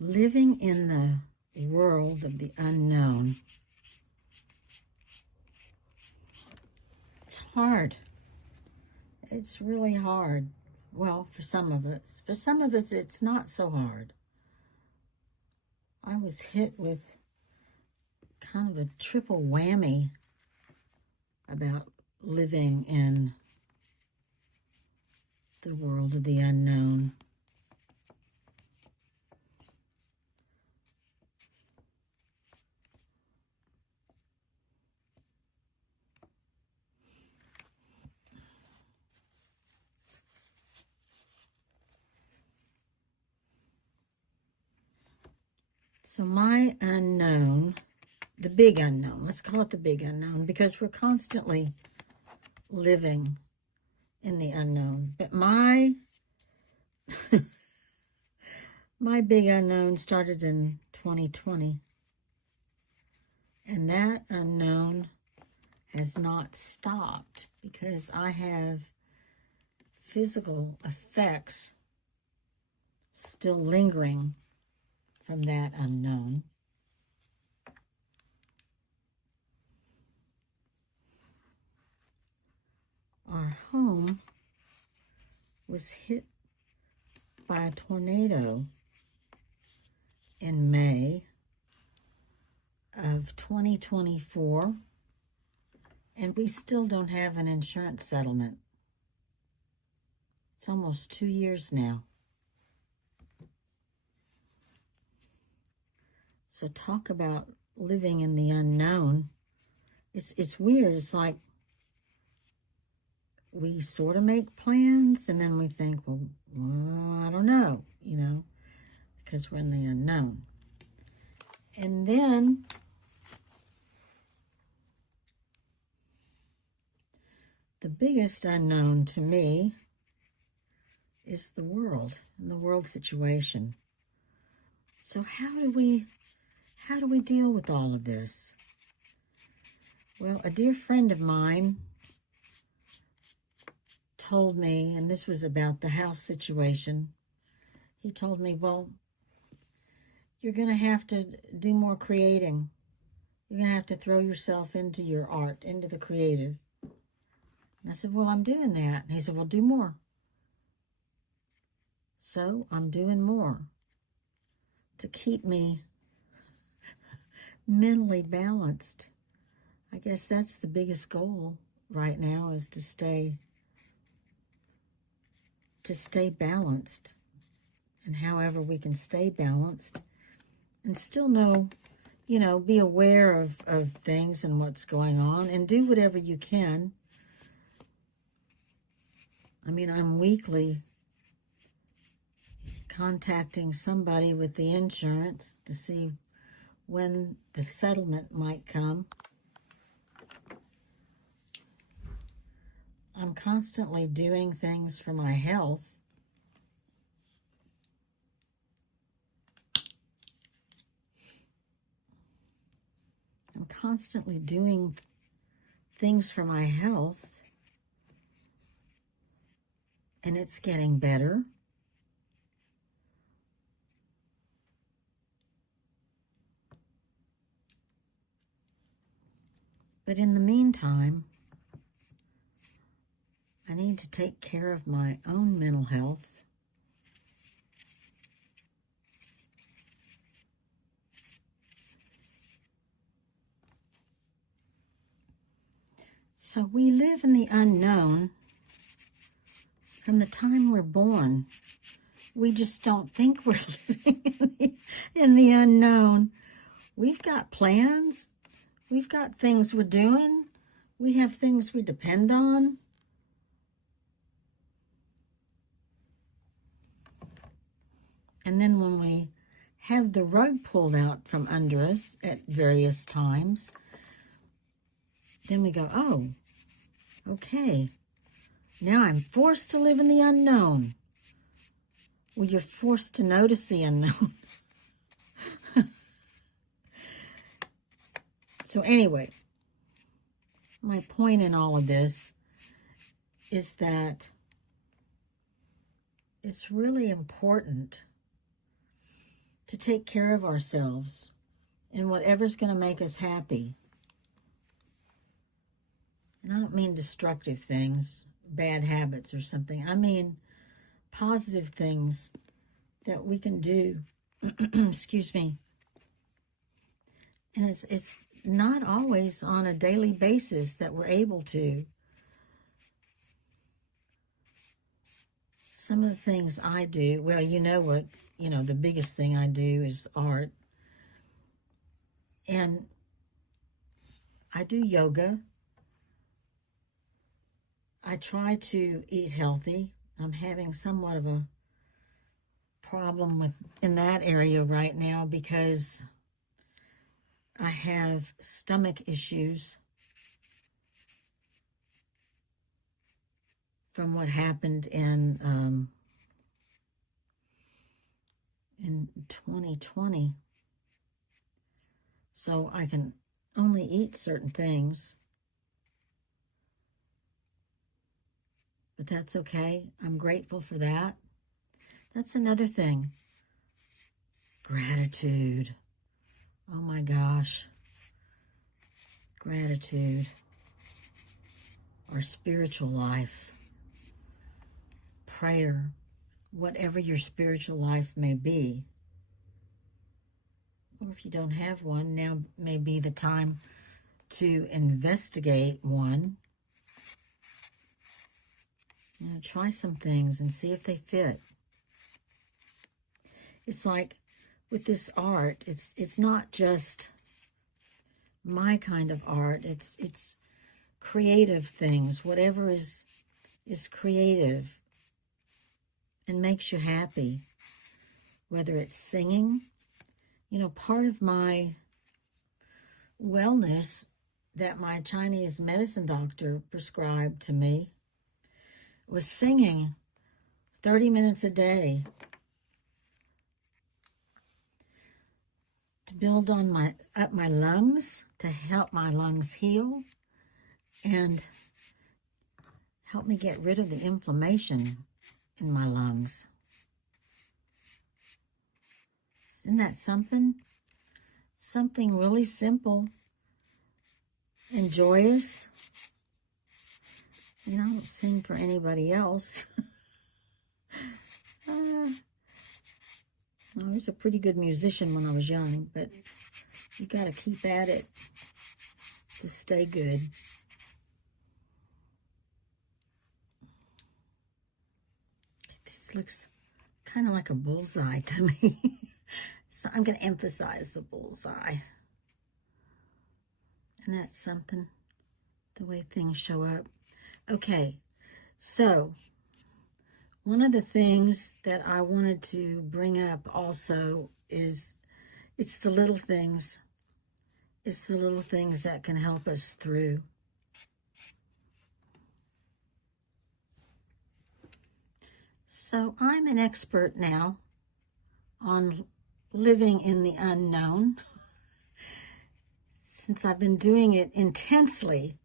living in the world of the unknown. It's hard. It's really hard. Well, for some of us. For some of us, it's not so hard. I was hit with kind of a triple whammy about living in the world of the unknown. So my unknown, the big unknown, let's call it the big unknown, because we're constantly living in the unknown. But my big unknown started in 2020. And that unknown has not stopped because I have physical effects still lingering from that unknown. Our home was hit by a tornado in May of 2024, and we still don't have an insurance settlement. It's almost 2 years now. So talk about living in the unknown. It's weird. It's like we sort of make plans and then we think, well, I don't know, because we're in the unknown. And then the biggest unknown to me is the world and the world situation. So how do we deal with all of this? Well, a dear friend of mine told me, and this was about the house situation, he told me, well, you're going to have to do more creating. You're going to have to throw yourself into your art, into the creative. And I said, well, I'm doing that. And he said, well, do more. So I'm doing more to keep me mentally balanced. I guess that's the biggest goal right now, is to stay balanced. And however we can stay balanced and still know, be aware of things and what's going on and do whatever you can. I mean, I'm weekly contacting somebody with the insurance to see when the settlement might come. I'm constantly doing things for my health. I'm constantly doing things for my health, and it's getting better. But in the meantime, I need to take care of my own mental health. So we live in the unknown from the time we're born. We just don't think we're living in the unknown. We've got plans. We've got things we're doing. We have things we depend on. And then when we have the rug pulled out from under us at various times, then we go, oh, okay, now I'm forced to live in the unknown. Well, you're forced to notice the unknown. So anyway, my point in all of this is that it's really important to take care of ourselves and whatever's going to make us happy. And I don't mean destructive things, bad habits or something. I mean positive things that we can do. Excuse me. And it's not always on a daily basis that we're able to. Some of the things I do, well, the biggest thing I do is art. And I do yoga. I try to eat healthy. I'm having somewhat of a problem in that area right now because I have stomach issues from what happened in 2020. So I can only eat certain things. But that's okay. I'm grateful for that. That's another thing. Gratitude. Oh my gosh. Gratitude. Our spiritual life. Prayer. Whatever your spiritual life may be. Or if you don't have one, now may be the time to investigate one. Try some things and see if they fit. It's like with this art, it's not just my kind of art. It's creative things. Whatever is creative and makes you happy. Whether it's singing. Part of my wellness that my Chinese medicine doctor prescribed to me was singing 30 minutes a day to build up my lungs, to help my lungs heal and help me get rid of the inflammation in my lungs. Isn't that something? Something really simple and joyous. I don't sing for anybody else. I was a pretty good musician when I was young, but you got to keep at it to stay good. This looks kind of like a bullseye to me. So I'm going to emphasize the bullseye. And that's something, the way things show up. Okay, so one of the things that I wanted to bring up also is it's the little things. It's the little things that can help us through. So I'm an expert now on living in the unknown, since I've been doing it intensely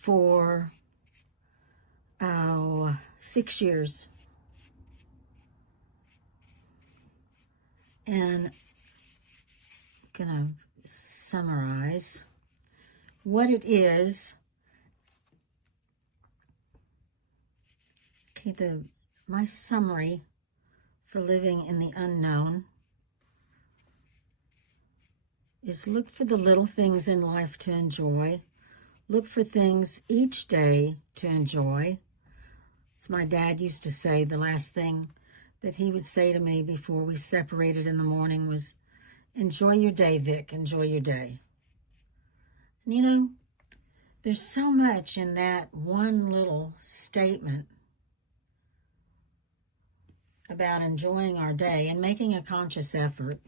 for 6 years. And I'm gonna summarize what it is. Okay, my summary for living in the unknown is look for the little things in life to enjoy. Look for things each day to enjoy. As my dad used to say, the last thing that he would say to me before we separated in the morning was, enjoy your day, Vic, enjoy your day. And there's so much in that one little statement about enjoying our day and making a conscious effort.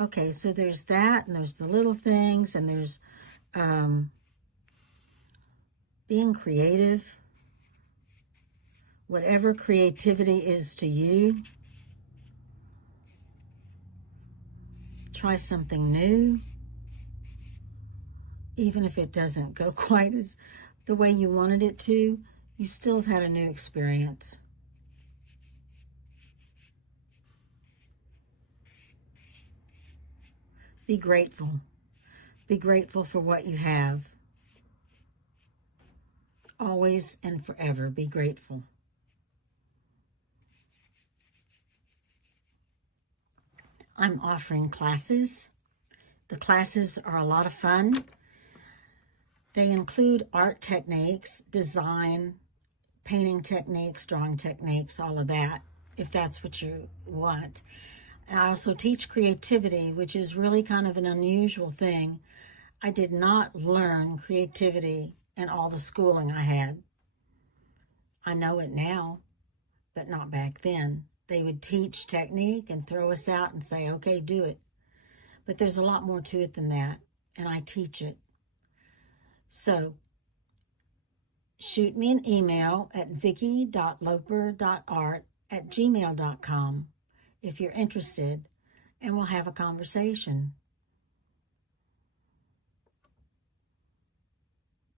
Okay, so there's that, and there's the little things, and there's being creative. Whatever creativity is to you, try something new. Even if it doesn't go quite as the way you wanted it to, you still have had a new experience. Be grateful. Be grateful for what you have. Always and forever be grateful. I'm offering classes. The classes are a lot of fun. They include art techniques, design, painting techniques, drawing techniques, all of that, if that's what you want. And I also teach creativity, which is really kind of an unusual thing. I did not learn creativity in all the schooling I had. I know it now, but not back then. They would teach technique and throw us out and say, okay, do it. But there's a lot more to it than that, and I teach it. So shoot me an email at vicky.loper.art@gmail.com if you're interested, and we'll have a conversation.